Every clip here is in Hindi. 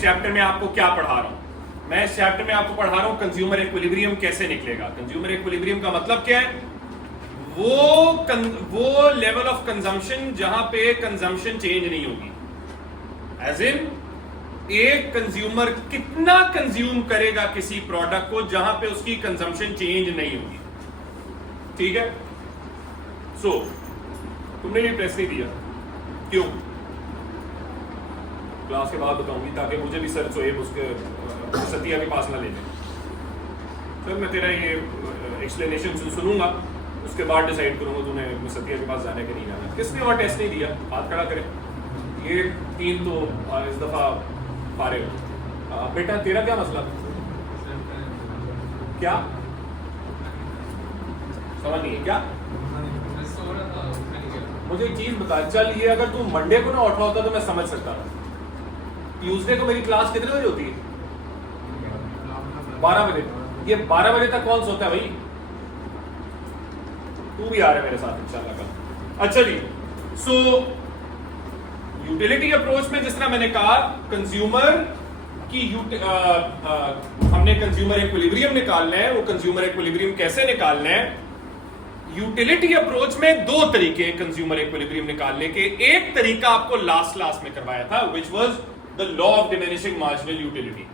इस चैप्टर में आपको क्या पढ़ा रहा हूं? मैं इस चैप्टर में आपको पढ़ा रहा हूं कंज्यूमर इक्विलिब्रियम कैसे निकलेगा। कंज्यूमर इक्विलिब्रियम का मतलब क्या है? वो लेवल ऑफ कंजम्पशन जहां पे कंजम्पशन चेंज नहीं होगी। एज इन एक कंज्यूमर कितना कंज्यूम करेगा किसी प्रोडक्ट को जहां पे उसकी कंजम्पशन चेंज नहीं होगी। ठीक है? सो तुमने भी प्रेस नहीं दिया, क्यों? क्लास के बाद बताऊंगी ताकि मुझे भी सर सोएब उसके सतिया के पास ना ले जाए। सर मैं तेरा ये एक्सप्लेनेशन सुनूंगा, उसके बाद डिसाइड करूंगा तूने सतिया के पास जाने के नहीं जाना। किसने और टेस्ट नहीं दिया? हाथ खड़ा करे। ये 3 तो इस दफा पारे हो। बेटा तेरा क्या मसला? क्या समझ नहीं है क्या? मुझे एक चीज बता, चल ये अगर तू मंडे को ना उठा होता तो मैं समझ सकता था। ट्यूसडे को मेरी क्लास कितने बजे होती है? 12 बजे। ये 12 बजे तक कौन सोता है भाई? तू भी आ रहा है मेरे साथ इंशाल्लाह कल। अच्छा जी, सो यूटिलिटी अप्रोच में जिस तरह मैंने कहा कंज्यूमर की हमने कंज्यूमर इक्विलिब्रियम निकालना है। वो कंज्यूमर इक्विलिब्रियम कैसे निकालना है? यूटिलिटी अप्रोच में 2 तरीके हैं कंज्यूमर इक्विलिब्रियम निकालने के। एक तरीका आपको लास्ट में करवाया था, which was the law of diminishing marginal utility.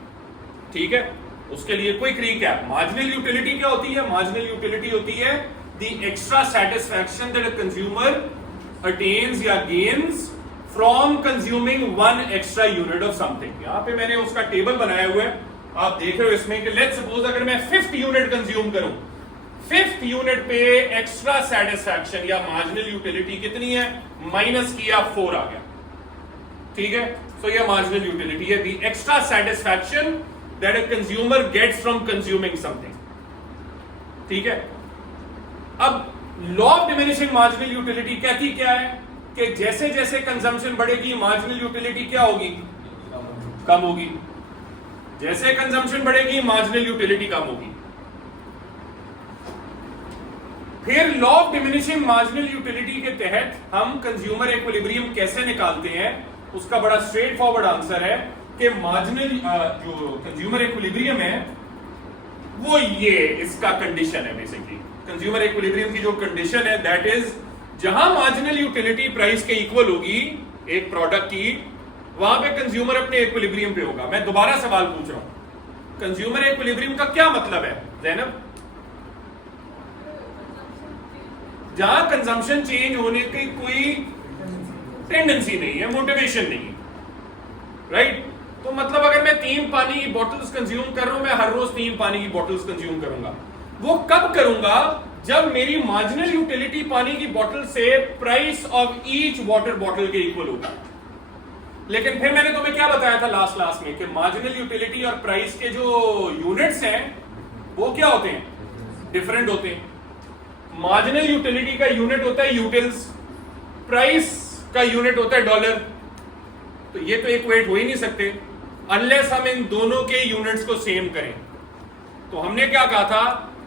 ठीक है? उसके लिए क्विक रीकैप। मार्जिनल यूटिलिटी क्या होती है? मार्जिनल यूटिलिटी होती है the extra satisfaction that a consumer attains या gains from consuming 1 extra unit of something. यहां पे मैंने उसका टेबल बनाया हुआ है, आप देख रहे हो इसमें कि लेट्स सपोज अगर मैं 5th यूनिट कंज्यूम करूं, 5th यूनिट पे एक्स्ट्रा सेटिस्फैक्शन या मार्जिनल यूटिलिटी कितनी है? माइनस किया 4 आ गया। ठीक है? सो ये मार्जिनल यूटिलिटी है the extra satisfaction that a consumer gets from consuming something. ठीक है? अब law of diminishing marginal utility कहती क्या है कि जैसे जैसे कंजम्पशन बढ़ेगी मार्जिनल यूटिलिटी क्या होगी? कम होगी। जैसे कंजम्पशन बढ़ेगी मार्जिनल यूटिलिटी कम होगी। फिर law of diminishing marginal utility के तहत हम कंज्यूमर इक्विलिब्रियम कैसे निकालते हैं? उसका बड़ा स्ट्रेट फॉरवर्ड आंसर है कि मार्जिनल जो कंज्यूमर इक्विलिब्रियम है वो ये इसका कंडीशन है। बेसिकली कंज्यूमर इक्विलिब्रियम की जो कंडीशन है दैट इज जहां मार्जिनल यूटिलिटी प्राइस के इक्वल होगी एक प्रोडक्ट की, वहां पे कंज्यूमर अपने इक्विलिब्रियम पे होगा। मैं दोबारा सवाल पूछ रहा हूं, कंज्यूमर इक्विलिब्रियम का क्या मतलब है ज़ैनब? जहां कंजम्पशन चेंज होने की कोई टेंडेंसी नहीं है, मोटिवेशन नहीं है, राइट? तो मतलब अगर मैं 3 पानी की बॉटल्स कंज्यूम कर रहा हूं, मैं हर रोज 3 पानी की बॉटल्स कंज्यूम करूंगा। वो कब करूंगा? जब मेरी मार्जिनल यूटिलिटी पानी की बॉटल से price of each water bottle के इक्वल होगा। लेकिन फिर मैंने तुम्हें क्या बताया था लास्ट में कि मार्जिनल यूटिलिटी और प्राइस के जो यूनिट्स हैं वो क्या होते हैं? डिफरेंट होते हैं। मार्जिनल यूटिलिटी का यूनिट होता है यूटिल्स, प्राइस का यूनिट होता है डॉलर। तो ये तो इक्वेट हो ही नहीं सकते अनलेस हम इन दोनों के यूनिट्स को सेम करें। तो हमने क्या कहा था?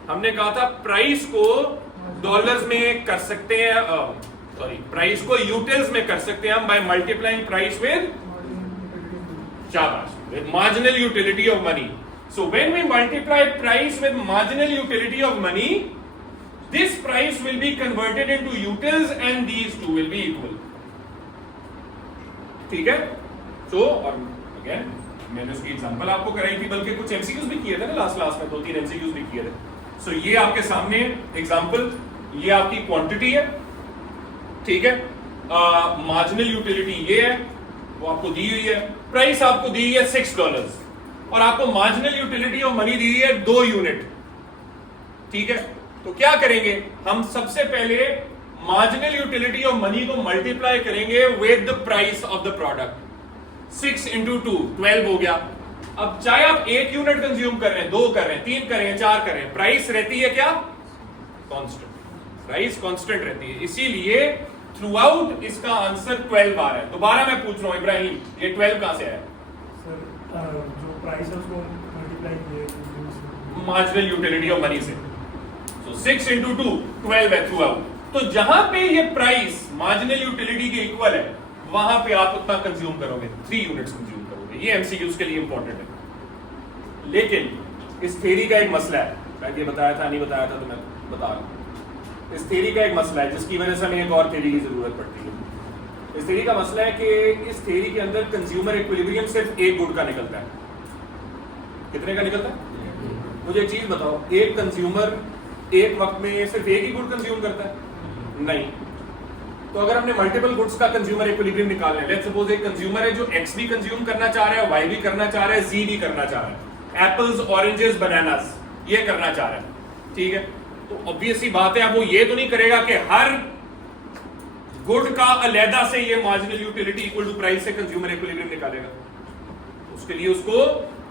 हमने कहा था प्राइस को डॉलर्स में कर सकते हैं, प्राइस को यूटिल्स में कर सकते हैं हम by multiplying price with marginal utility of money. So when we multiply price with marginal utility of money, this price will be converted into utils and these two will be equal. ठीक है? So और अगेन मैंने उसकी एग्जांपल आपको कराई थी, बल्कि कुछ एमसीक्यूज भी किए थे ना लास्ट क्लास में, 2-3 एमसीक्यूज भी किए थे। सो ये आपके सामने एग्जांपल, ये आपकी क्वांटिटी है। ठीक है? मार्जिनल यूटिलिटी ये है, वो आपको दी हुई है। प्राइस आपको दी हुई है $6 और आपको मार्जिनल यूटिलिटी ऑफ मनी दी हुई है 2 यूनिट। ठीक है? तो क्या करेंगे हम? सबसे पहले मार्जिनल यूटिलिटी ऑफ मनी को मल्टीप्लाई करेंगे with the price of the product. 6 into 2 12 हो गया। अब चाहे आप 1 यूनिट कंज्यूम कर रहे हैं, 2 कर रहे हैं, 3 कर रहे हैं, 4 कर रहे हैं, प्राइस रहती है क्या? कांस्टेंट। प्राइस कांस्टेंट रहती है, इसीलिए थ्रू आउट इसका आंसर 12 आ रहा है। दोबारा मैं पूछ रहा हूं इब्राहिम, ये 12 कहां से आया? सर जो प्राइस है उसको मल्टीप्लाई किया मार्जिनल यूटिलिटी ऑफ मनी से। 6 into 2 12 है थ्रू आउट। तो जहां पे ये प्राइस मार्जिनल यूटिलिटी के इक्वल है वहां पे आप उतना कंज्यूम करोगे, 3 यूनिट्स कंज्यूम करोगे। ये एमसीक्यूज के लिए इंपॉर्टेंट है। लेकिन इस थ्योरी का एक मसला है, मैं ये बताया था नहीं बताया था तो मैं बता रहा हूँ। इस थ्योरी का एक मसला है जिसकी वजह से हमें एक और थ्योरी की जरूरत पड़ती है। इस थ्योरी का मसला है कि इस थ्योरी के अंदर कंज्यूमर इक्विलिब्रियम सिर्फ एक गुड का निकलता है। कितने का निकलता है? मुझे एक चीज बताओ, एक कंज्यूमर एक वक्त में सिर्फ एक ही गुड कंज्यूम करता है? नहीं। तो अगर हमने मल्टीपल गुड्स का कंज्यूमर इक्विलिब्रियम निकालना है, लेट्स सपोज एक कंज्यूमर है जो एक्स भी कंज्यूम करना चाह रहा है, वाई भी करना चाह रहा है, जी भी करना चाह रहा है, एप्पल्स, ऑरेंजेस, बनानास ये करना चाह रहा है, ठीक है। तो ऑब्वियस सी बात है, अब वो ये तो नहीं करेगा कि हर गुड का अलहदा से ये marginal utility equal to price से कंज्यूमर इक्विलिब्रियम निकालेगा। उसके लिए उसको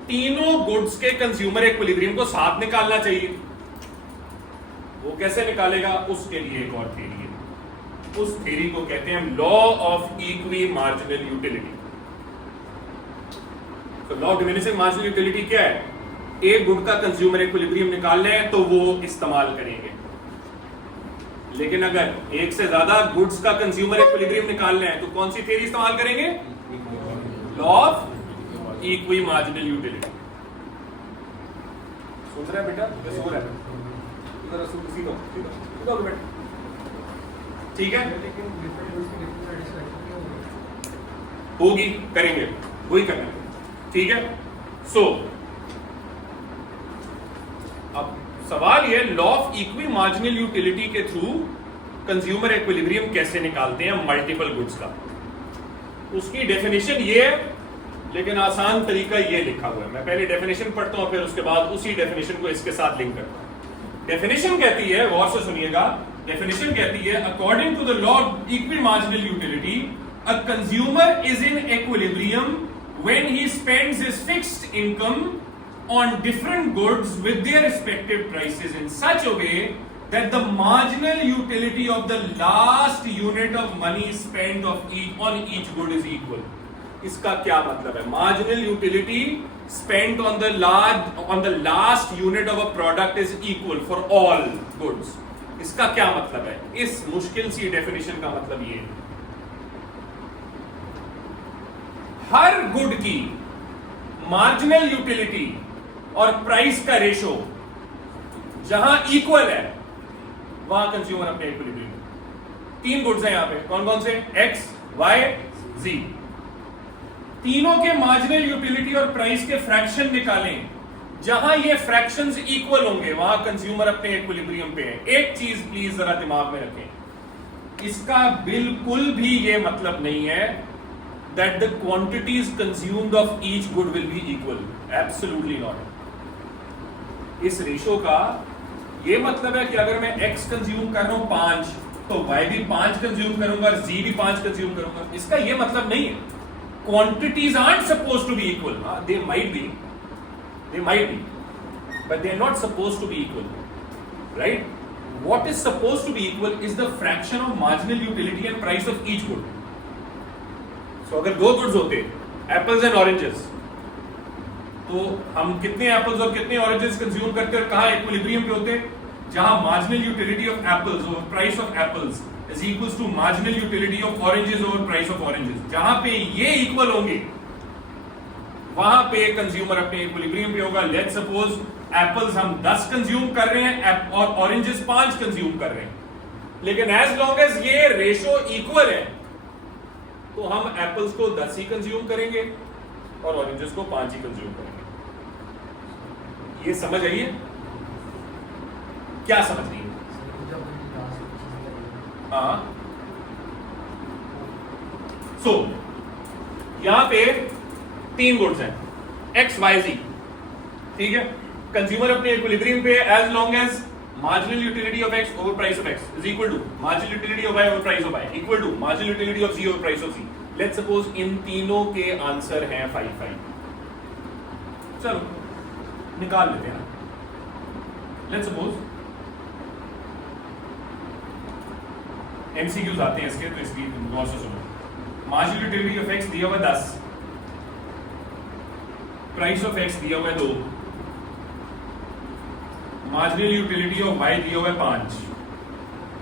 तीनों गुड्स के कंज्यूमर इक्विलिब्रियम को साथ निकालना चाहिए। वो कैसे निकालेगा? उसके लिए एक और थ्योरी है, उस थ्योरी को कहते हैं law of equi marginal utility. तो law of diminishing marginal utility क्या है? एक गुड का कंज्यूमर इक्विलिब्रियम निकालना है तो वो इस्तेमाल करेंगे, लेकिन अगर एक से ज्यादा गुड्स का कंज्यूमर इक्विलिब्रियम निकालना है तो कौन सी थ्योरी इस्तेमाल करेंगे? Law of equi marginal utility. सोच रहे हैं बेटा? सो रहा है, सीधो बेटा, ठीक है। होगी, करेंगे, वही करना है, ठीक है। सो अब सवाल ये, law of equi marginal utility के थ्रू कंज्यूमर इक्विलिब्रियम कैसे निकालते हैं मल्टीपल गुड्स का? उसकी डेफिनेशन ये है, लेकिन आसान तरीका ये लिखा हुआ है। मैं पहले डेफिनेशन पढ़ता हूं, फिर उसके बाद उसी डेफिनेशन को इसके साथ लिंक करता हूं। डेफिनेशन कहती है, गौर से सुनिएगा, डेफिनेशन कहती है according to the law of equi marginal utility a consumer is in equilibrium when he spends his fixed income on different goods with their respective prices in such a way that the marginal utility of the last unit of money spent on each good is equal. इसका क्या मतलब है? marginal utility spent on the last unit of a product is equal for all goods. इसका क्या मतलब है? इस मुश्किल सी डेफिनेशन का मतलब ये है, हर गुड की मार्जिनल यूटिलिटी और प्राइस का रेशो जहां इक्वल है वहां कंज्यूमर अपने इक्विलिब्रियम। तीन गुड्स हैं यहां पे, कौन कौन से? एक्स, वाई, जी। तीनों के मार्जिनल यूटिलिटी और प्राइस के फ्रैक्शन निकालें, जहां ये फ्रैक्शंस इक्वल होंगे वहां कंज्यूमर अपने इक्विलिब्रियम पे है। एक चीज प्लीज जरा दिमाग में रखें, इसका बिल्कुल भी ये मतलब नहीं है that the quantities consumed of each good will be equal. Absolutely not. इस रेशो का ये मतलब है कि अगर मैं x कंज्यूम कर रहा हूं 5 तो y भी 5 कंज्यूम करूंगा, z भी 5 कंज्यूम करूंगा। इसका ये मतलब नहीं है। Quantities aren't supposed to be equal. They might be, but they are not supposed to be equal, right? What is supposed to be equal is the fraction of marginal utility and price of each good. So अगर दो गुड्स होते एप्पल्स एंड ऑरेंजेस, तो हम कितने एप्पल्स और कितने ऑरेंजेस कंज्यूम करते और कहां इक्विलिब्रियम पे होते? जहां marginal utility of apples over price of apples is equals to marginal utility of oranges over price of oranges. जहां पे ये इक्वल होंगे वहां पे कंज्यूमर अपने इक्विलिब्रियम पे होगा। लेट्स सपोज एप्पल्स हम 10 कंज्यूम कर रहे हैं और ऑरेंजेस 5 कंज्यूम कर रहे हैं, लेकिन एज लॉन्ग एज ये रेशो इक्वल है तो हम एप्पल्स को 10 ही कंज्यूम करेंगे और ऑरेंजेस को 5 ही कंज्यूम करेंगे। ये समझ आइए? क्या समझ रही है? हाँ, सो यहां पे 3 गुड्स हैं एक्स वाई जी, ठीक है। कंज्यूमर अपने इक्विलिब्रियम पे as long as marginal utility of x over price of x is equal to marginal utility of y over price of y equal to marginal utility of z over price of z. Let's suppose इन तीनों के आंसर हैं 5-5। चलो निकाल लेते हैं। Let's suppose MCQs आते हैं इसके, तो इसकी गौर से सुनो। marginal utility of x दिया हुआ 10, price of x दिया हुआ 2, मार्जिनल यूटिलिटी ऑफ y दिया हुआ है 5।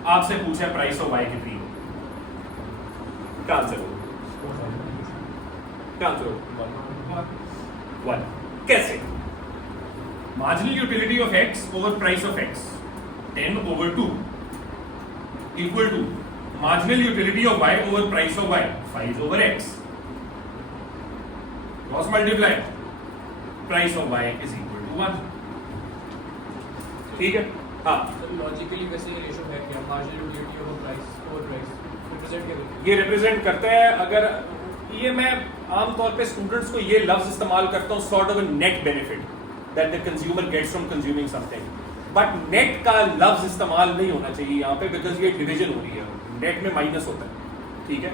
आपसे पूछा प्राइस ऑफ y कितनी है? क्या आंसर हो? क्या आंसर हो? 1। कैसे? Marginal utility of x over price of x 10/2 equal to marginal utility of y over price of y 5/x cross multiply price of y is equal to 1। ठीक है? हाँ, लॉजिकली वैसे ये रेशो है क्या? Marginal utility over price represent क्या करता ये रिप्रेजेंट करता है, अगर ये मैं आमतौर पे स्टूडेंट्स को ये लफ्ज इस्तेमाल करता हूँ, sort of a net benefit that the consumer gets from consuming something, but net का लफ्ज इस्तेमाल नहीं होना चाहिए यहाँ पे, बिकॉज ये डिवीजन हो रही है, नेट में माइनस होता है। ठीक है?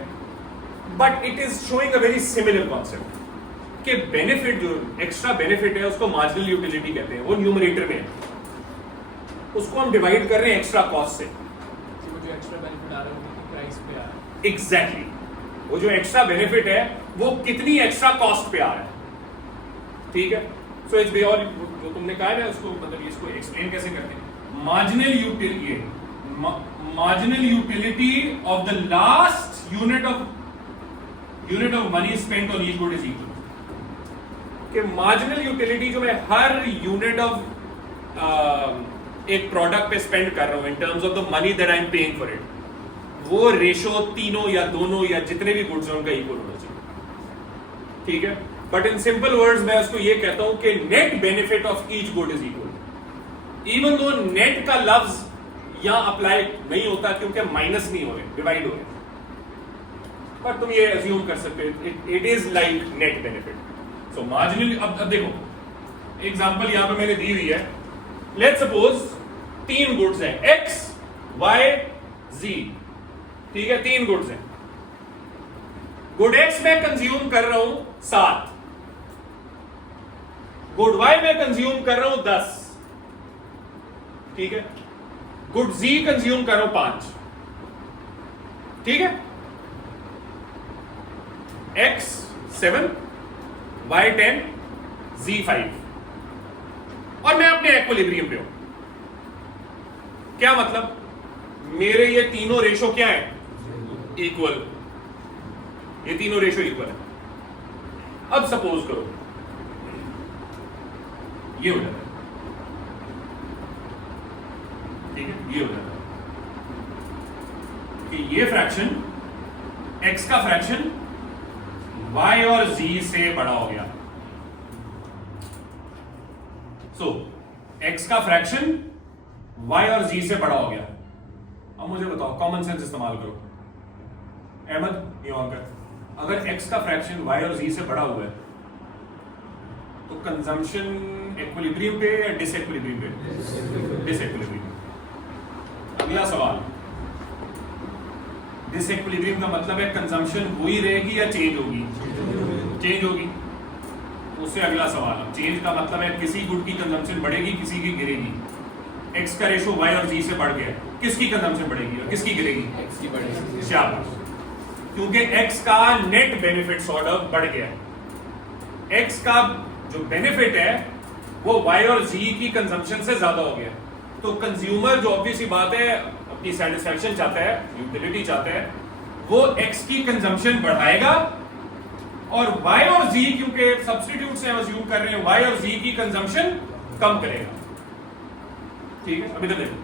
But it is showing a very similar concept कि बेनिफिट जो एक्स्ट्रा बेनिफिट है उसको मार्जिनल यूटिलिटी कहते हैं, वो न्यूमरेटर में है, उसको हम डिवाइड कर रहे हैं एक्स्ट्रा कॉस्ट से। है? वो जो एक्स्ट्रा बेनिफिट आ रहा है वो प्राइस पे आ रहा है। एग्जैक्टली वो जो एक्स्ट्रा बेनिफिट है वो कितनी एक्स्ट्रा कॉस्ट पे आ रहा है। ठीक है? सो इट्स बी और जो तुमने कहा है ना, उसको मतलब इसको एक्सप्लेन कैसे करते हैं? Marginal utility of the last unit of money spent on each good is equal कि मार्जिनल यूटिलिटी जो मैं हर यूनिट ऑफ एक प्रोडक्ट पे स्पेंड कर रहा हूं in terms of the money that I am paying for it, वो रेशो तीनों या दोनों या जितने भी गुड्स हैं उनका इक्वल होना चाहिए। ठीक है? बट इन सिंपल वर्ड्स मैं उसको ये कहता हूं कि net benefit of each good is equal, even though net का लफ्ज यहां अप्लाई नहीं होता क्योंकि माइनस नहीं हो रहे, डिवाइड हो रहे, पर तुम ये अज्यूम कर सकते हो it is like net benefit. So marginal, अब देखो एग्जांपल यहां पे मैंने दी हुई है, लेट्स सपोज 3 गुड्स हैं x, y, z। ठीक है? 3 गुड्स हैं। गुड x में कंज्यूम कर रहा हूं 7, गुड y में कंज्यूम कर रहा हूं 10। ठीक है? गुड z कंज्यूम कर रहा हूं 5। ठीक है? x 7, y 10, z 5 और मैं अपने इक्विलिब्रियम पे हूं। क्या मतलब? मेरे ये तीनों रेशो क्या है? इक्वल। ये तीनों रेशो इक्वल है। अब सपोज करो ये हो जाता है। ठीक है? ये हो जाता है कि ये फ्रैक्शन x का फ्रैक्शन y और z से बड़ा हो गया। सो x का फ्रैक्शन y और z से बड़ा हो गया। अब मुझे बताओ, कॉमन सेंस इस्तेमाल करो। अहमद, ये ऑन कर। अगर x का फ्रैक्शन y और z से बड़ा हुआ है तो कंजम्पशन इक्विलिब्रियम पे या डिसइक्विलिब्रियम पे? डिसइक्विलिब्रियम। अगला सवाल, डिसइक्विलिब्रियम का मतलब है कंजम्पशन वही रहेगी या चेंज होगी? चेंज होगी। उससे अगला सवाल, अब चेंज का मतलब है किसी गुड की कंजम्पशन बढ़ेगी, किसी की गिरेगी। x का रेशो y और z से बढ़ गया, किसकी कंजम्पशन बढ़ेगी और किसकी गिरेगी? x की बढ़ेगी। शाबाश, क्योंकि x का नेट बेनिफिट सॉर्ट ऑफ बढ़ गया। x का जो बेनिफिट है वो y और z की कंजम्पशन से ज्यादा हो गया। तो कंज्यूमर जो ऑब्वियसली बात है अपनी सेटिस्फैक्शन चाहता है, यूटिलिटी चाहता है, वो x की कंजम्पशन बढ़ाएगा और y और z, क्योंकि सब्स्टिट्यूट से हम अज्यूम कर रहे हैं, y और z की कंजम्पशन कम करेगा। ठीक है? अभी तक देखो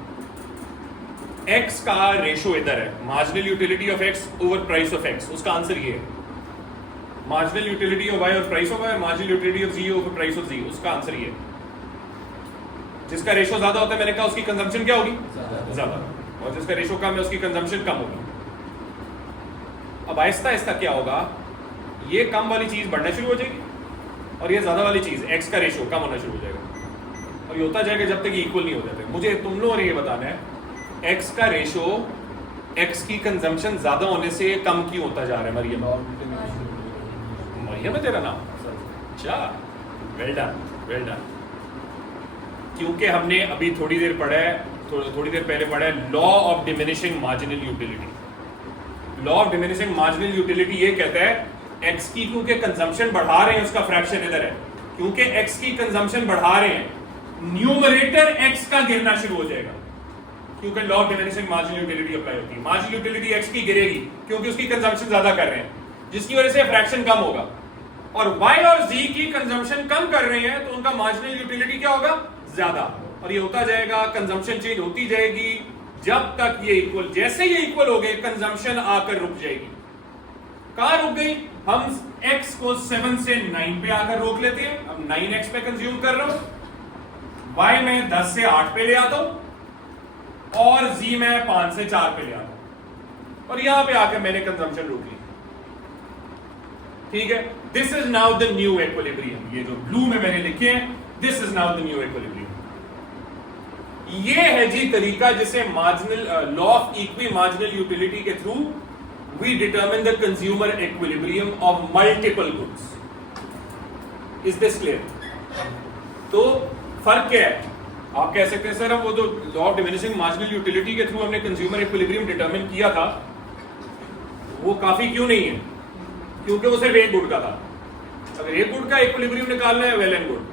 x का रेशो इधर है, marginal utility of x over price of x। उसका आंसर ये है, मार्जिनल यूटिलिटी ऑफ y और price of y, marginal utility of z over price of z। उसका आंसर ये है। जिसका रेशो ज्यादा होता है मैंने कहा उसकी कंजम्पशन क्या होगी? ज्यादा। और जिसका रेशो कम है उसकी कंजम्पशन कम होगी। अब आहिस्ता आहिस्ता क्या होगा, ये कम वाली चीज बढ़ना शुरू हो जाएगी और ये ज्यादा वाली चीज x का रेशो कम होना शुरू हो जाएगा और ये होता जाएगा जब तक ये इक्वल नहीं हो जाते। मुझे तुम लोगों ने ये बताना है x का रेशो x की कंजम्पशन ज्यादा होने से कम क्यों होता जा रहा है? मरियम, मरियम है तेरा नाम? अच्छा, वेल डन, वेल डन। क्योंकि हमने अभी थोड़ी देर पहले पढ़ा है law of diminishing marginal utility. Law of diminishing marginal utility ये कहता है x की क्योंकि कंजम्पशन बढ़ा रहे हैं उसका फ्रैक्शन इधर है, क्योंकि x की कंजम्पशन बढ़ा रहे हैं न्यूमरेटर x का गिरना शुरू हो जाएगा, क्योंकि law of diminishing marginal utility apply होती है। मार्जिनल यूटिलिटी x की गिरेगी क्योंकि उसकी कंजम्पशन ज्यादा कर रहे हैं, जिसकी वजह से फ्रैक्शन कम होगा। और y और z की कंजम्पशन कम कर रहे हैं तो उनका मार्जिनल यूटिलिटी क्या होगा, ज्यादा। और ये होता जाएगा, कंजम्पशन चेंज होती जाएगी जब तक ये इक्वल, जैसे ये इक्वल हो गए कंजम्पशन आकर रुक जाएगी। कहां रुक गई, हम x को 7 से 9 पे आकर रोक लेते हैं। अब 9x पे कंज्यूम कर रहा हूं, y में 10 से 8 पे ले आता हूं और z में 5 से 4 पे ले आता हूं और यहां पे आकर मैंने कंजम्पशन रोक ली। ठीक है, this is now the new equilibrium. ये जो ब्लू में मैंने लिखे हैं, this is now the new equilibrium. ये है जी तरीका जिसे marginal law of equi marginal utility के through we determine the consumer equilibrium of multiple goods. Is this clear? तो फर्क क्या है, आप कह सकते हैं सर हम वो तो law of diminishing marginal utility के थ्रू हमने कंज्यूमर इक्विलिब्रियम डिटरमिन किया था, वो काफी क्यों नहीं है? क्योंकि वो सिर्फ एक गुड का था। अगर एक गुड का इक्विलिब्रियम निकालना है वेल एंड गुड,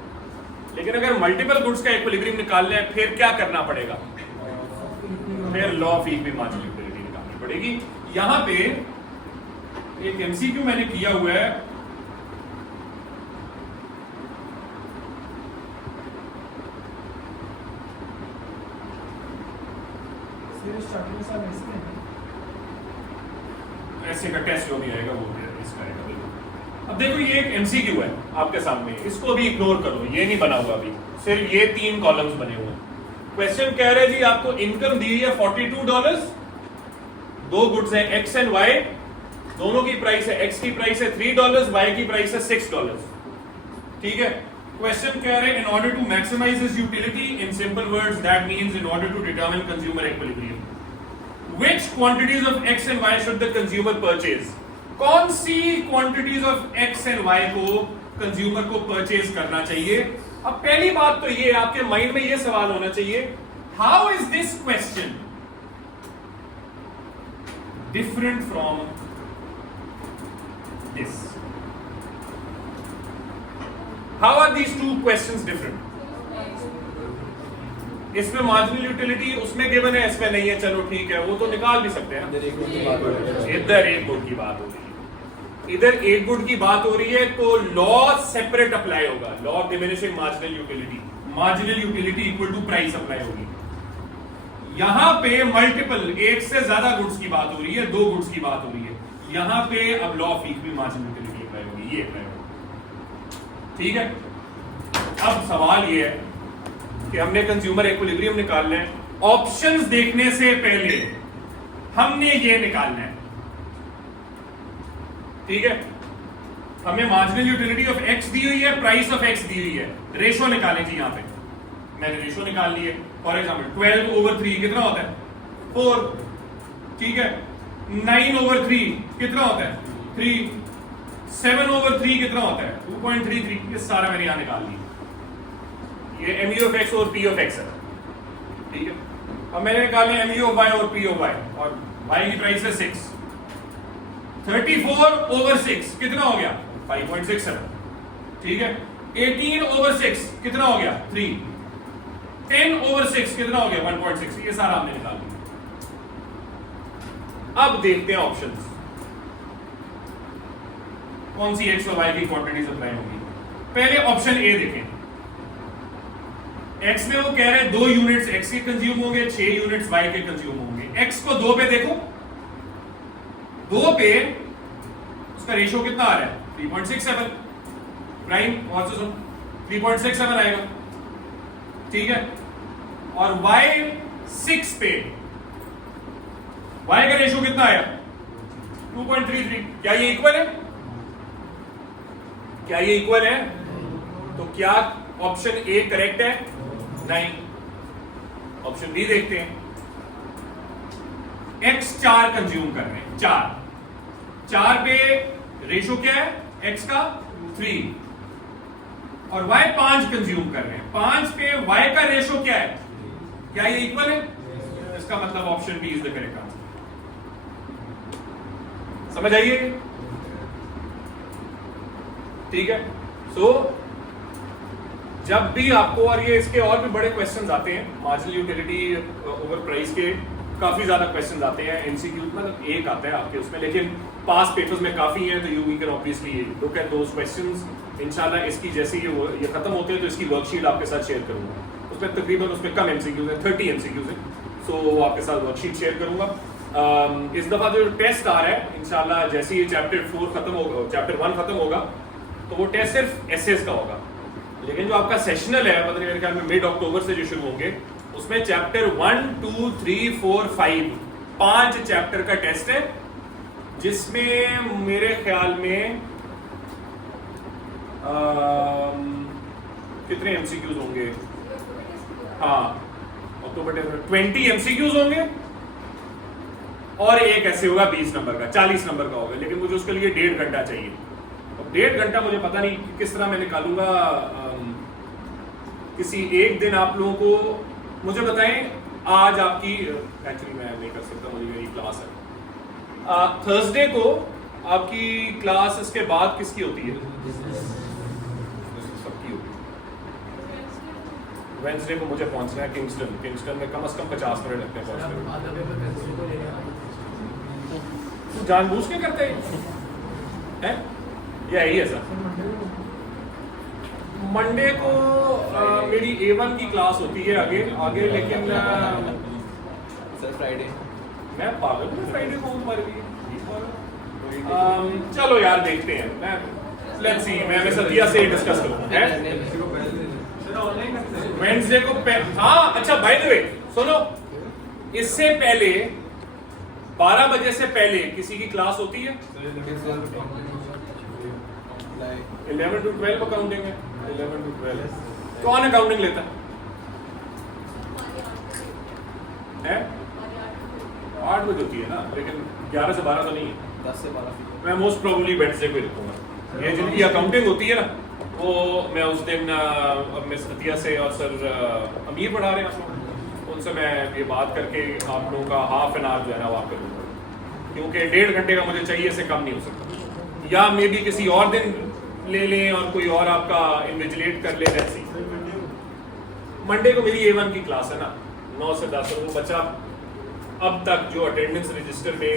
लेकिन अगर मल्टीपल गुड्स का इक्विलिब्रियम निकालना है फिर क्या करना पड़ेगा, फिर law of equi marginal utility निकालनी पड़ेगी। यहां पे एक एमसीक्यू मैंने किया हुआ है, ऐसे का टेस्ट जो भी आएगा वो इसका आएगा। अब देखो ये एक एमसीक्यू है आपके सामने, इसको भी इग्नोर करो, ये नहीं बना हुआ अभी, सिर्फ ये 3 कॉलम्स बने हुए हैं। क्वेश्चन कह रहे जी आपको इनकम दी है $42, 2 गुड्स है एक्स एंड वाई, दोनों की प्राइस है, एक्स की प्राइस है $3, वाई की प्राइस है $6। ठीक है, क्वेश्चन कह रहे हैं in order to maximise this utility, in simple words that means in order to determine consumer equilibrium, which quantities of X and Y should the consumer purchase. कौन सी quantities of X and Y को कंज्यूमर को परचेज करना चाहिए। अब पहली बात तो ये आपके माइंड में ये सवाल होना चाहिए, how is this question different from this, how are these 2 questions different. इसमें मार्जिनल यूटिलिटी उसमें गिवन है, इसमें नहीं है, चलो ठीक है, वो तो निकाल भी सकते हैं। इधर एक गुड की बात हो रही है, इधर एक गुड की बात हो रही है, तो लॉ सेपरेट अप्लाई होगा, law of diminishing marginal utility, marginal utility equal to price apply होगी। यहां पे मल्टीपल, एक से ज्यादा गुड्स की बात हो रही है, 2 गुड्स की बात हो रही है, यहां पे अब law of equi marginal utility apply होगी, ये अप्लाई होगी। ठीक है, अब सवाल ये है कि हमने कंज्यूमर इक्विलिब्रियम निकालना है, ऑप्शंस देखने से पहले हमने ये निकालना है। ठीक है, हमें मार्जिनल यूटिलिटी ऑफ एक्स दी हुई है, प्राइस ऑफ एक्स दी हुई है, रेशो निकालें जी। यहां पे मैंने रेशो निकाल ली है, फॉर एग्जाम्पल 12/3 कितना होता है 4। ठीक है, 9/3 कितना होता है 3, 7/3 कितना होता है 2.33, ये सारा मैंने यहां निकाल लिया। ये MU ऑफ x और P ऑफ x है। ठीक है, अब मैंने निकाला MU ऑफ y और P ऑफ y, और y की प्राइस है 6, 34/6 कितना हो गया 5.67। ठीक है, 18/6 कितना हो गया 3, 10/6 कितना हो गया 1.6, ये सारा हमने निकाल लिया। अब देखते हैं ऑप्शंस, कौन सी x और y की क्वांटिटीज अप्लाई होंगी। पहले ऑप्शन ए देखें, x में वो कह रहे हैं 2 यूनिट्स x के कंज्यूम होंगे, 6 यूनिट्स y के कंज्यूम होंगे। x को 2 पे देखो, 2 पे उसका रेशियो कितना आ रहा है 3.67, प्राइम और 3.67 आएगा। ठीक है, और y 6 पे y का रेशियो कितना आया 2.33। क्या ये इक्वल है, क्या ये इक्वल है? तो क्या ऑप्शन ए करेक्ट है? नहीं। ऑप्शन बी देखते हैं, x 4 कंज्यूम कर रहे हैं, 4 पे रेशो क्या है x का 3, और y 5 कंज्यूम कर रहे हैं, 5 पे y का रेशो क्या है, क्या ये इक्वल है? इसका मतलब option B is the correct answer. समझ आइए? ठीक है, सो जब भी आपको, और ये इसके और भी बड़े क्वेश्चंस आते हैं मार्जिनल यूटिलिटी ओवर प्राइस के, काफी ज्यादा क्वेश्चंस आते हैं एमसीक्यू, मतलब एक आता है आपके उसमें, लेकिन पास पेपर्स में काफी हैं, तो you can obviously look at those questions. इंशाल्लाह इसकी जैसे ये खत्म होते हैं तो इसकी वर्कशीट आपके साथ शेयर करूंगा। उसमें तकरीबन उसमें कम एमसीक्यूज है, 30 एमसीक्यूज है, सो वो आपके साथ वर्कशीट शेयर करूंगा। इस दफा जो टेस्ट आ रहा है इंशाल्लाह जैसे ही चैप्टर 4 खत्म होगा, चैप्टर 1 खत्म होगा, तो वो टेस्ट सिर्फ एसेस का होगा। लेकिन जो आपका सेशनल है मतलब मेरे ख्याल में मिड अक्टूबर से जो शुरू होंगे, उसमें चैप्टर 1, 2, 3, 4, 5 5 चैप्टर का टेस्ट है, जिसमें मेरे ख्याल में कितने एमसीक्यूज होंगे, हाँ अक्टूबर 20 एमसीक्यूज होंगे और एक ऐसे होगा 20 नंबर का, 40 नंबर का होगा। लेकिन मुझे उसके लिए 1.5 घंटा चाहिए। अब 1.5 घंटा मुझे पता नहीं किस तरह मैं निकालूंगा। किसी एक दिन आप लोगों को मुझे बताएं, आज आपकी एक्चुअली मैं नहीं कर सकता, मुझे मेरी क्लास है थर्सडे को। आपकी क्लास इसके बाद किसकी होती है? सबकी होती है। वेंसडे को मुझे पहुंचना है किंगस्टन में कम से कम 50 मिनट लगते हैं पहुंचने में। तू जानबूझ के करते हैं या यही है सर? मंडे को मेरी A1 की क्लास होती है आगे लेकिन सर फ्राइडे मैं पागल हूँ, फ्राइडे को तुम्हारे लिए। चलो यार देखते हैं, मैं लेट्स सी, मैं सतिया से डिस्कस करूँ। वेडनेसडे को हाँ अच्छा, बाय द वे सुनो, इससे पहले 12 बजे से पहले किसी की क्लास होती है? 11 to 12 अकाउंटिंग है। 11 to 12 कौन अकाउंटिंग लेता है? 8 बजे होती है ना, लेकिन 11 से 12 तो नहीं है, 10 से 12। मैं मोस्ट प्रोबेबली वेडनेसडे को रखूंगा। ये जिनकी अकाउंटिंग होती है ना, वो मैं उस दिन मिस सतिया से और सर अमीर पढ़ा रहे हैं, उनसे मैं ये बात करके आप लोगों का हाफ एन आवर जो है ना वो आप करूँगा, क्योंकि 1.5 घंटे का मुझे चाहिए, इससे कम नहीं हो सकता। या मे बी किसी और दिन ले लें और कोई और आपका इन्विजिलेट कर ले। जैसी मंडे को मेरी A1 की क्लास है ना 9 से 10, और वो बच्चा अब तक जो अटेंडेंस रजिस्टर में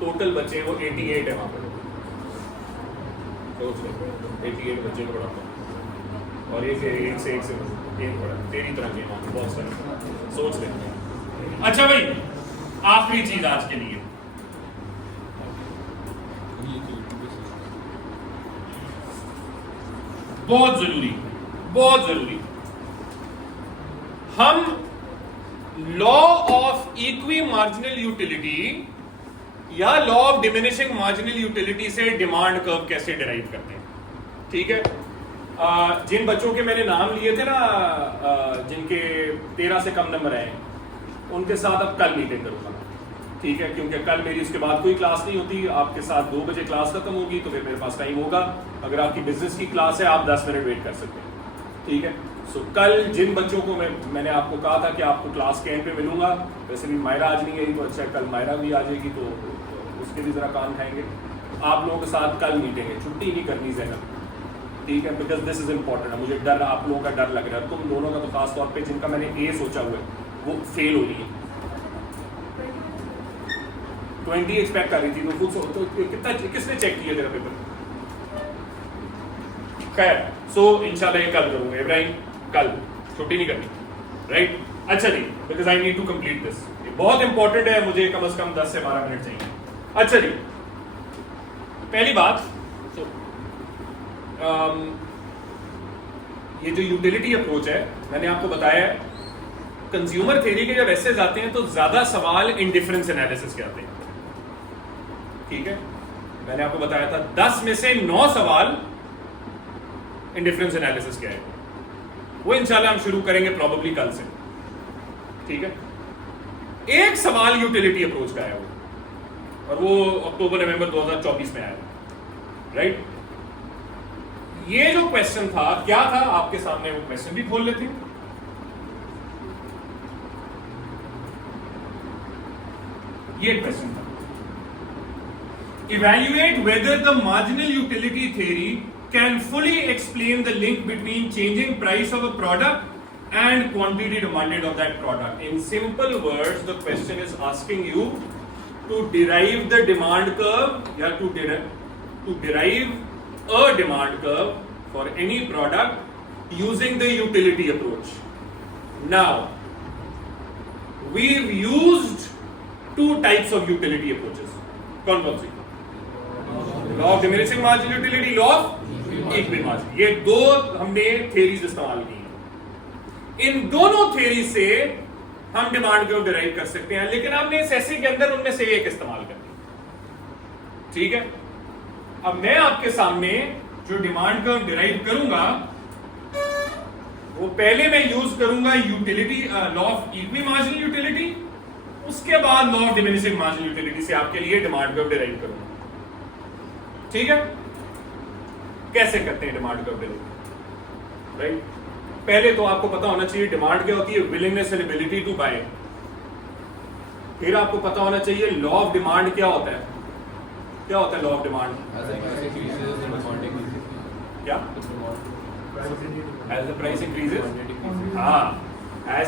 टोटल बच्चे वो 88 है वहाँ पर। 88 बच्चे को पढ़ाता और एक से एक पढ़ा, तेरी तरह के वहाँ बहुत सारे, सोच लेते। अच्छा भाई, आखिरी चीज आज के लिए, बहुत जरूरी, हम law of equi marginal utility या law of diminishing marginal utility से डिमांड कर्व कैसे डिराइव करते हैं। ठीक है, जिन बच्चों के मैंने नाम लिए थे ना, जिनके 13 से कम नंबर आए, उनके साथ अब कल मीटिंग करूंगा। ठीक है, क्योंकि कल मेरी उसके बाद कोई क्लास नहीं होती, आपके साथ 2 बजे क्लास खत्म होगी, तो फिर मेरे पास टाइम होगा। अगर आपकी बिजनेस की क्लास है, आप 10 मिनट वेट कर सकते हैं। ठीक है, सो कल जिन बच्चों को मैंने आपको कहा था कि आपको क्लास के एंड पे मिलूंगा, वैसे भी मायरा आज नहीं गई तो अच्छा, कल मायरा भी आ जाएगी तो उसके भी जरा कान खाएंगे। आप लोगों के साथ कल मीटिंग है, छुट्टी नहीं करनी ज़ैनब। ठीक है, बिकॉज दिस इज इंपॉर्टेंट। मुझे डर, आप लोगों का डर लग रहा है, तुम दोनों का तो खास तौर पे, जिनका मैंने ए सोचा हुआ है वो फेल हो रही है। 20 एक्सपेक्ट कर रही थी, तो कितना किसने चेक किया तेरा पेपर? खैर, सो इंशाल्लाह ये कल करूंगा। इब्राहिम कल छुट्टी नहीं करनी, राइट? अच्छा जी, because I need to complete this, ये बहुत इंपॉर्टेंट है, मुझे कम से कम 10 से 12 मिनट चाहिए। अच्छा जी, पहली बात तो ये जो यूटिलिटी अप्रोच है, मैंने आपको बताया है, कंज्यूमर थ्योरी के जब एसेज आते हैं तो ज्यादा सवाल इंडिफरेंस एनालिसिस के आते हैं। ठीक है, मैंने आपको बताया था 10 में से 9 सवाल इंडिफरेंस एनालिसिस के आए, वो इंशाल्लाह हम शुरू करेंगे प्रॉबेबली कल से। ठीक है, एक सवाल यूटिलिटी अप्रोच का आया वो, और वो अक्टूबर नवंबर 2024 में आया, राइट? ये जो क्वेश्चन था, क्या था आपके सामने, वो क्वेश्चन भी खोल लेते हैं। ये क्वेश्चन था, evaluate whether the marginal utility theory can fully explain the link between changing price of a product and quantity demanded of that product. In simple words, the question is asking you to derive the demand curve, या to derive a demand curve for any product using the utility approach. Now, we've used two types of utility approaches. कौन कौन सी? Law of diminishing marginal utility, law of equal margin. ये दो हमने theories इस्तेमाल की. इन दोनों थ्योरी से हम डिमांड कर्व डिराइव कर सकते हैं, लेकिन हमने इस एसे के अंदर उनमें से एक इस्तेमाल करनी. ठीक है, अब मैं आपके सामने जो डिमांड कर्व डिराइव करूंगा वो पहले मैं यूज करूंगा utility, law of equi marginal utility, उसके बाद law of diminishing marginal utility से आपके लिए डिमांड कर्व डिराइव करूंगा. ठीक है, कैसे करते हैं डिमांड कर्व डिराइव? राइट, पहले तो आपको पता होना चाहिए डिमांड क्या होती है, willingness and ability to buy. फिर आपको पता होना चाहिए लॉ ऑफ डिमांड क्या होता है. क्या होता है लॉ ऑफ डिमांड? क्या? As the price increases, as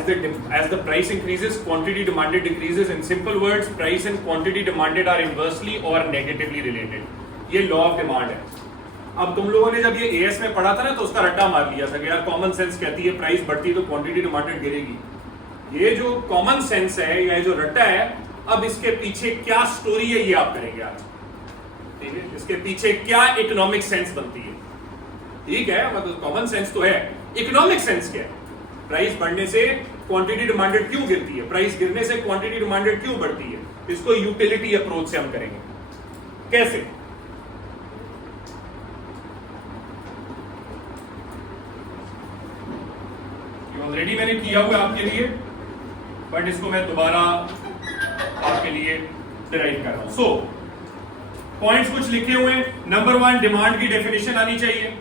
the price increases, quantity demanded decreases. In simple words, price and quantity demanded are inversely or negatively related. ये लॉ ऑफ डिमांड है. अब तुम लोगों ने जब ये एएस में पढ़ा था ना, तो उसका रट्टा मार लिया था कि यार कॉमन सेंस कहती है प्राइस बढ़ती तो क्वांटिटी डिमांडेड गिरेगी. ये जो कॉमन सेंस है या जो रट्टा है, अब इसके पीछे क्या स्टोरी है ये आप करेंगे आज. ठीक है, इसके पीछे क्या इकोनॉमिक सेंस बनती है. ठीक है, मतलब कॉमन सेंस तो है, इकोनॉमिक सेंस क्या है? प्राइस बढ़ने से क्वांटिटी डिमांडेड क्यों गिरती है, प्राइस गिरने से क्वांटिटी डिमांडेड क्यों बढ़ती है. इसको यूटिलिटी अप्रोच से हम करेंगे. कैसे? ऑलरेडी मैंने किया हुआ आपके लिए, बट इसको मैं दोबारा आपके लिए डिराइव कर रहा हूं. सो पॉइंट्स कुछ लिखे हुए हैं. नंबर 1, डिमांड की डेफिनेशन आनी चाहिए.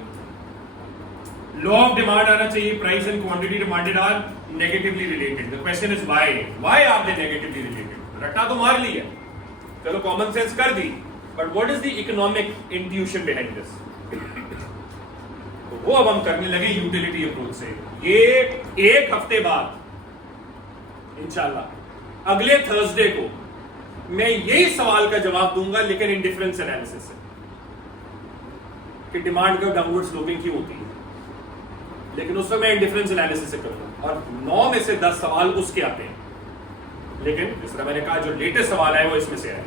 लॉ ऑफ डिमांड आना चाहिए. Price and quantity demanded are negatively related. The question is why are they negatively related. रट्टा तो मार लिया, चलो कॉमन सेंस कर दी, but what is the economic intuition behind this? वो अब हम करने लगे यूटिलिटी अप्रोच से. ये एक हफ्ते बाद इंशाल्लाह अगले थर्सडे को मैं यही सवाल का जवाब दूंगा, लेकिन इन डिफरेंस एनालिसिस से, कि डिमांड कर्व डाउनवर्ड स्लोपिंग क्यों होती है. लेकिन उसमें मैं डिफरेंस एनालिसिस से करूंगा, और 9 में से 10 सवाल उसके आते हैं. लेकिन जिस तरह मैंने कहा, जो लेटेस्ट सवाल है वो इसमें से आए.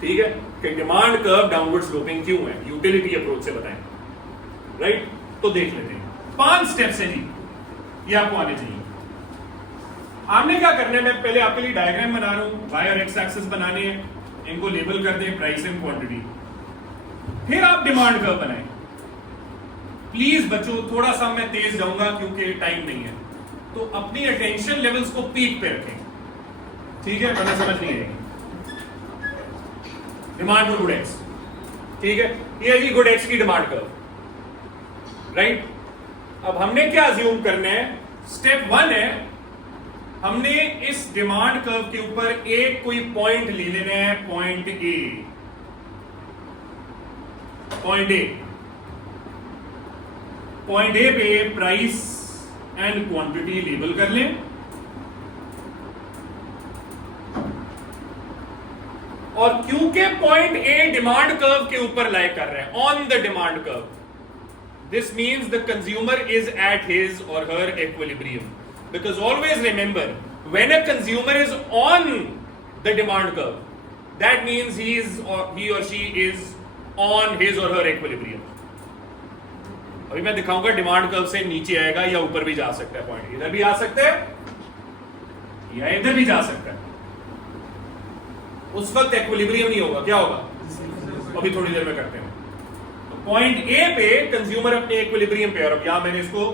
ठीक है, कि डिमांड कर्व डाउनवर्ड स्लोपिंग क्यों है, यूटिलिटी अप्रोच से बताएं. राइट, तो देख लेते हैं. 5 स्टेप्स है जी, ये आपको आने चाहिए. आपने क्या करना है, मैं पहले आपके लिए डायग्राम बना रहा हूं. वाई और एक्स एक्सिस बनाने हैं, इनको लेबल कर दें प्राइस एंड क्वांटिटी. फिर आप डिमांड कर्व बनाएं. प्लीज बच्चों, थोड़ा सा मैं तेज जाऊंगा क्योंकि टाइम नहीं है, तो अपनी अटेंशन लेवल्स को पीक पे रखें. ठीक है, वरना समझ नहीं आएगी. Demand for good x. ठीक है, ये है जी गुड एक्स की डिमांड कर्व. राइट, अब हमने क्या अज्यूम करना है. स्टेप 1 है, हमने इस डिमांड कर्व के ऊपर एक कोई पॉइंट ले लेना है. Point A. पॉइंट ए पे प्राइस एंड क्वांटिटी लेबल कर लें. और क्योंकि पॉइंट ए डिमांड कर्व के ऊपर लाई कर रहे हैं, on the demand curve, this means the consumer is at his or her equilibrium. Because always remember, when a consumer is on the demand curve, that means he or she is on his or her equilibrium. अभी मैं दिखाऊंगा डिमांड कर्व से नीचे आएगा या ऊपर भी जा सकता है. पॉइंट इधर भी आ सकता है या इधर भी जा सकता है. उस वक्त इक्विलिब्रियम नहीं होगा. क्या होगा, अभी थोड़ी देर में करते हैं. पॉइंट ए पे कंज्यूमर अपने इक्विलिब्रियम पे. और अब यहां मैंने इसको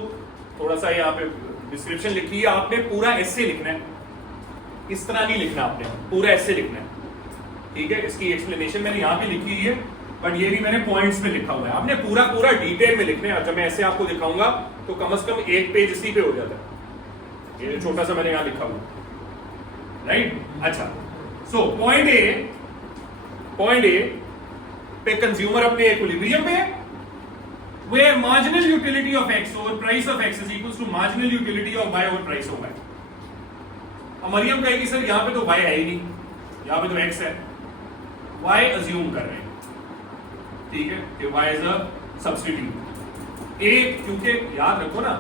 थोड़ा सा यहाँ पे डिस्क्रिप्शन लिखी है. आपने पूरा ऐसे लिखना है, इस तरह नहीं लिखना, आपने पूरा ऐसे लिखना है. ठीक है, इसकी एक्सप्लेनेशन मैंने यहां पे लिखी है, बट ये भी मैंने पॉइंट्स में लिखा हुआ है. आपने पूरा डिटेल में लिखना है. जब मैं ऐसे आपको दिखाऊंगा तो कम से कम एक पेज इसी पे हो जाता है. ये छोटा सा मैंने यहां लिखा हुआ. राइट, अच्छा. सो पॉइंट ए पे कंज्यूमर अपने इक्विलिब्रियम पे है. where marginal utility of x over price of x is equals to marginal utility of y over price of y. अब मरियम कहेगी सर यहां पे तो y है ही नहीं, यहां पे तो x है, y अज्यूम कर रहे हैं, ठीक है, कि y इज अ सब्स्टिट्यूट। एक, क्योंकि याद रखो ना,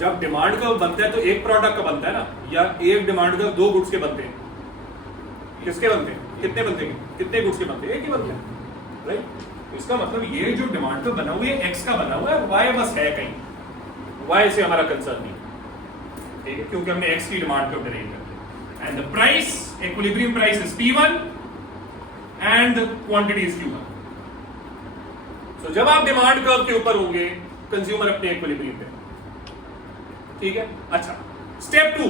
जब डिमांड का बनता है तो एक प्रोडक्ट का बनता है ना, या एक डिमांड का दो गुड्स के बनते हैं, किसके बनते हैं, कितने बनते हैं, कितने गुड्स के बनते हैं, एक ही बनते हैं, राइट। इसका मतलब ये जो डिमांड का बना हुआ है x का बना हुआ है, y बस है कहीं, y से हमारा कंसर्न नहीं, ठीक है, क्योंकि हमने x की डिमांड को डिराइव कर दिया। And the price, equilibrium price is P1 and the quantity is Q1। सो जब आप डिमांड कर्व के ऊपर होंगे, कंज्यूमर अपने इक्विलिब्रियम पे, ठीक है। अच्छा, स्टेप 2,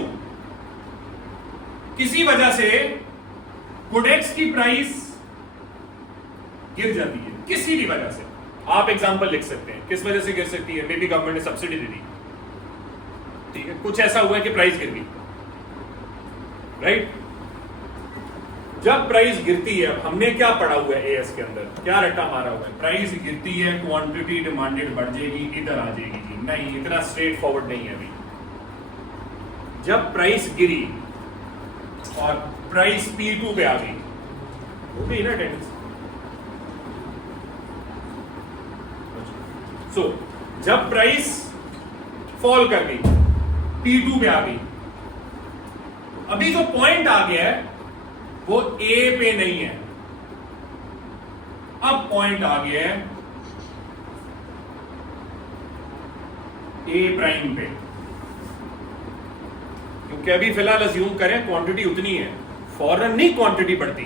किसी वजह से गुड एक्स की प्राइस गिर जाती है, किसी भी वजह से। आप एग्जांपल लिख सकते हैं किस वजह से गिर सकती है, मे बी गवर्नमेंट ने सब्सिडी दे दी, ठीक है, कुछ ऐसा हुआ है कि प्राइस गिर गई, राइट। जब प्राइस गिरती है, हमने क्या पढ़ा हुआ है एएस के अंदर, क्या रट्टा मारा हुआ है, प्राइस गिरती है, क्वांटिटी डिमांडेड बढ़ जाएगी, इधर आ जाएगी जी, नहीं, इतना स्ट्रेट फॉरवर्ड नहीं है अभी। जब प्राइस गिरी और प्राइस P2 पे आ गई, हो गई ना टेंडेंस। सो जब प्राइस फॉल कर गई, P2 पे आ गई, अभी जो पॉइंट आ गया है वो A पे नहीं है, अब पॉइंट आ गया है A प्राइम पे, क्योंकि अभी फिलहाल अज्यूम करें क्वांटिटी उतनी है, फौरन नहीं क्वांटिटी बढ़ती,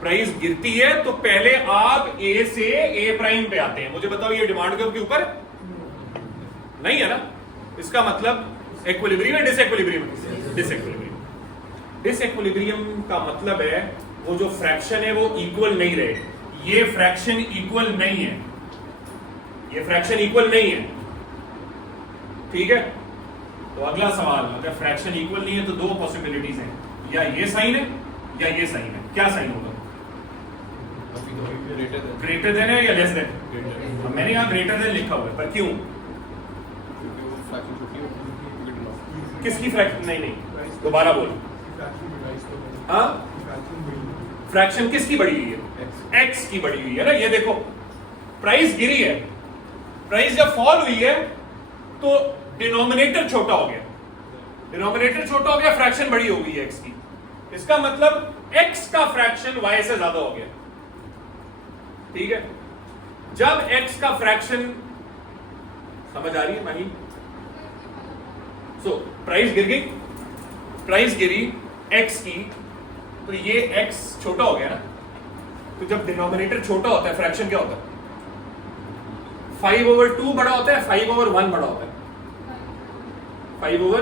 प्राइस गिरती है तो पहले आप A से A प्राइम पे आते हैं। मुझे बताओ ये डिमांड कर्व के ऊपर नहीं है ना, इसका मतलब इक्विलिब्रियम है डिसइक्विलिब्रियम, डिसइक्विलिब्रियम। डिसइक्विलिब्रियम का मतलब है वो जो फ्रैक्शन है वो इक्वल नहीं रहे, ये फ्रैक्शन इक्वल नहीं है, ये फ्रैक्शन इक्वल नहीं है, ठीक है। तो अगला सवाल, अगर फ्रैक्शन इक्वल नहीं है तो दो पॉसिबिलिटीज हैं, या ये साइन है या ये साइन है, क्या साइन होगा, ग्रेटर देन है या लेस देन। मैंने यहां ग्रेटर देन लिखा हुआ है, पर क्यों, किसकी फ्रैक्शन, नहीं नहीं दोबारा बोल, हाँ फ्रैक्शन किसकी बढ़ी हुई है, एक्स की बढ़ी हुई है ना। ये देखो प्राइस गिरी है, प्राइस जब फॉल हुई है तो डिनोमिनेटर छोटा हो गया, डिनोमिनेटर छोटा हो गया, फ्रैक्शन बड़ी हो गई है एक्स की, इसका मतलब एक्स का फ्रैक्शन वाई से ज्यादा हो गया, ठीक है। जब एक्स का फ्रैक्शन, समझ आ रही है माही, सो प्राइस गिर गई, प्राइस गिरी एक्स की, तो ये एक्स छोटा हो गया ना, तो जब डिनोमिनेटर छोटा होता है फ्रैक्शन क्या होता है, 5/2 बड़ा होता है, 5/1 बड़ा होता है, 5/2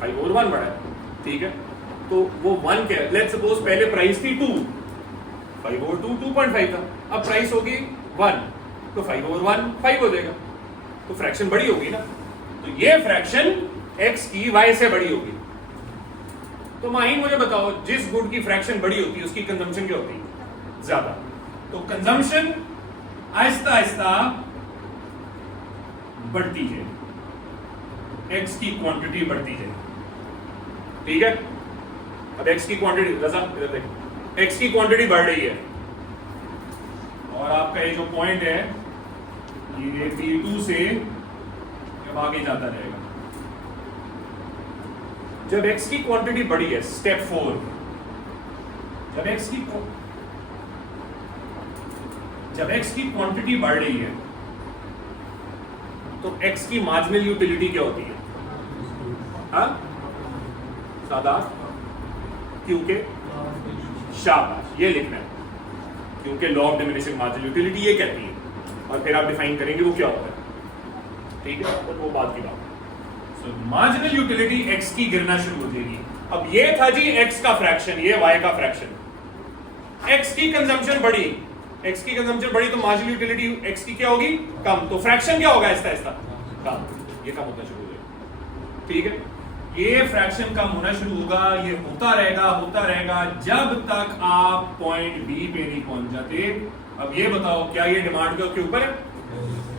5/1 बड़ा है, ठीक है। तो वो 1 क्या है, लेट्स सपोज पहले प्राइस थी 2, 5/2 2.5 था, अब प्राइस होगी 1, तो 5/1 5 हो जाएगा, तो फ्रैक्शन बड़ी होगी ना, तो ये फ्रैक्शन x की y से बड़ी होगी। तो माहीन मुझे बताओ, जिस गुड की फ्रैक्शन बड़ी होती है उसकी कंजम्पशन क्या होती है, ज्यादा, तो कंजम्पशन आहिस्ता आहिस्ता बढ़ती है, x की क्वांटिटी बढ़ती है, ठीक है। अब x की क्वांटिटी, रजा इधर देखो, x की क्वांटिटी बढ़ रही है, और आपका ये जो पॉइंट है ये P2 से जब आगे जाता रहेगा, जब x की क्वांटिटी बढ़ी है, स्टेप 4, जब x की क्वांटिटी बढ़ रही है तो x की मार्जिनल यूटिलिटी क्या होती है, हाँ सादा, क्योंकि शाबाश, ये लिखना है, क्योंकि law of diminishing marginal utility ये कहती है, और फिर आप डिफाइन करेंगे वो क्या होता है, ठीक है, तो वो बात की बात। सो मार्जिनल यूटिलिटी x की गिरना शुरू हो जाएगी। अब ये था जी x का फ्रैक्शन, ये y का फ्रैक्शन, x की कंजम्पशन बढ़ी, x की कंजम्पशन बढ़ी तो मार्जिनल यूटिलिटी x की क्या होगी, कम, तो फ्रैक्शन क्या होगा, आहिस्ता आहिस्ता कम, ये कम होना शुरू हो जाएगा, ठीक है। ये फ्रैक्शन कम होना शुरू होगा, ये होता रहेगा जब तक आप पॉइंट B पे नहीं पहुंच जाते, अब ये बताओ क्या ये डिमांड कर्व के ऊपर है?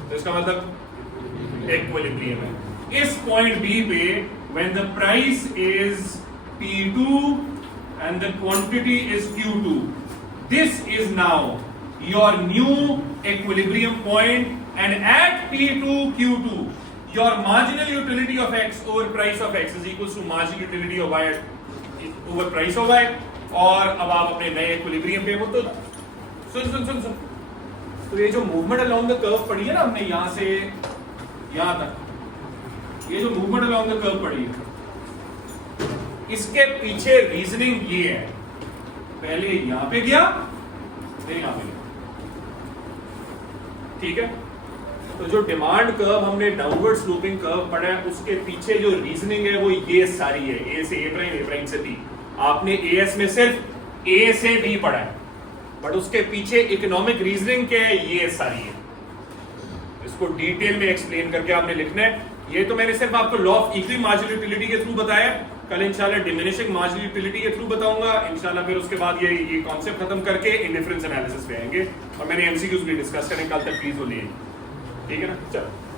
तो इसका मतलब इक्विलिब्रियम है। इस पॉइंट बी पे when the price is P2 and the quantity is Q2, this is now your new equilibrium point, and at P2 Q2 your marginal utility of X over price of X is equals to marginal utility of Y over price of Y। और अब आप अपने नए इक्विलिब्रियम पे हो तो सुन तो ये जो मूवमेंट अलोंग द कर्व पढ़ी है ना हमने यहां से यहां तक, ये जो मूवमेंट अलोंग द कर्व पढ़ी है इसके पीछे रीजनिंग ये है, पहले यहां पे गया फिर यहां पे गया, ठीक है। तो जो डिमांड कर्व हमने डाउनवर्ड स्लोपिंग कर्व पढ़ा है उसके पीछे जो रीजनिंग है वो ये सारी है, ए से ए प्राइम से बी। आपने एएस में सिर्फ ए से बी पढ़ा है, बट उसके पीछे इकोनॉमिक रीजनिंग क्या है ये सारी है, इसको डिटेल में एक्सप्लेन करके आपने लिखना है। ये तो मैंने सिर्फ आपको law of equilibrium marginal utility के थ्रू बताया, कल इंशाल्लाह डिमिनिशिंग मार्जिनल यूटिलिटी के थ्रू बताऊंगा इंशाल्लाह। फिर उसके बाद ये कॉन्सेप्ट खत्म करके इंडिफरेंस एनालिसिस पे आएंगे और मैंने एमसीक्यूज भी डिस्कस करें कल तक, प्लीज वो लिए, ठीक है ना। चलो।